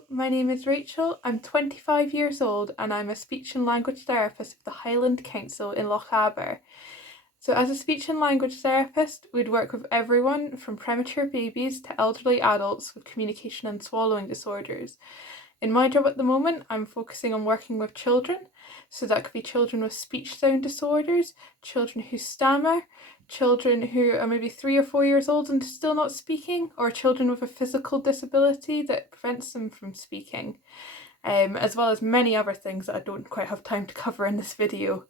Hello, my name is Rachel. I'm 25 years old and I'm a speech and language therapist with the Highland Council in Lochaber. So, as a speech and language therapist, we'd work with everyone from premature babies to elderly adults with communication and swallowing disorders. In my job at the moment, I'm focusing on working with children. So, that could be children with speech sound disorders, children who stammer, children who are maybe 3 or 4 years old and still not speaking, or children with a physical disability that prevents them from speaking, as well as many other things that I don't quite have time to cover in this video.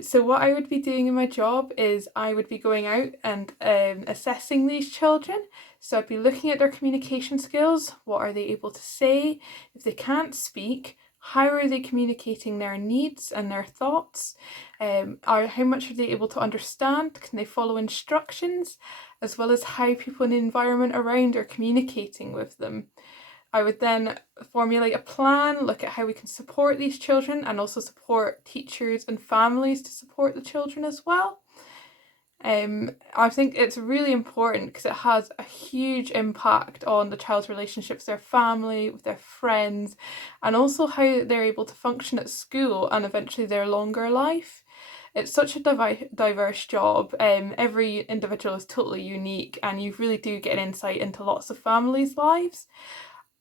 So what I would be doing in my job is I would be going out and assessing these children. So I'd be looking at their communication skills. What are they able to say? If they can't speak, how are they communicating their needs and their thoughts? How much are they able to understand? Can they follow instructions? As well as how people in the environment around are communicating with them. I would then formulate a plan, look at how we can support these children and also support teachers and families to support the children as well. I think it's really important because it has a huge impact on the child's relationships, their family, with their friends, and also how they're able to function at school and eventually their longer life. It's such a diverse job. Every individual is totally unique, and you really do get an insight into lots of families' lives.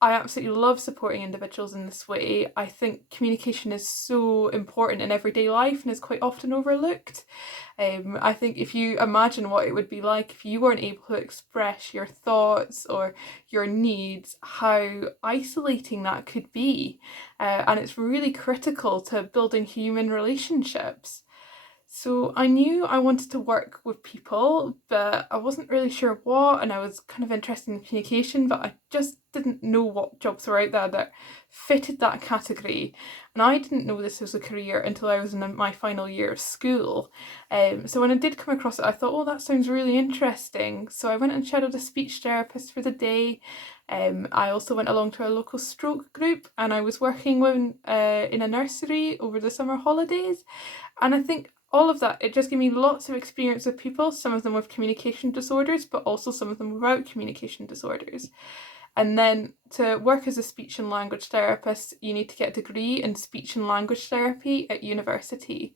I absolutely love supporting individuals in this way. I think communication is so important in everyday life and is quite often overlooked. I think if you imagine what it would be like if you weren't able to express your thoughts or your needs, how isolating that could be. And it's really critical to building human relationships. So I knew I wanted to work with people, but I wasn't really sure what, and I was kind of interested in communication, but I just didn't know what jobs were out there that fitted that category. And I didn't know this was a career until I was in my final year of school. So when I did come across it, I thought, oh, that sounds really interesting. So I went and shadowed a speech therapist for the day. I also went along to a local stroke group, and I was working with in a nursery over the summer holidays. And I think all of that, it just gave me lots of experience with people, some of them with communication disorders, but also some of them without communication disorders. And then to work as a speech and language therapist, you need to get a degree in speech and language therapy at university.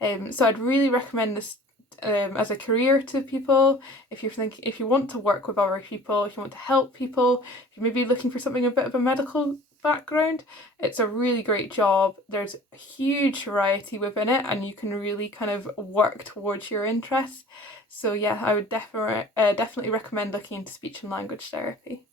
So I'd really recommend this as a career to people. If you want to work with other people, if you want to help people, if you're maybe looking for something a bit of a medical background, it's a really great job. There's a huge variety within it, and you can really kind of work towards your interests. So yeah, I would definitely recommend looking into speech and language therapy.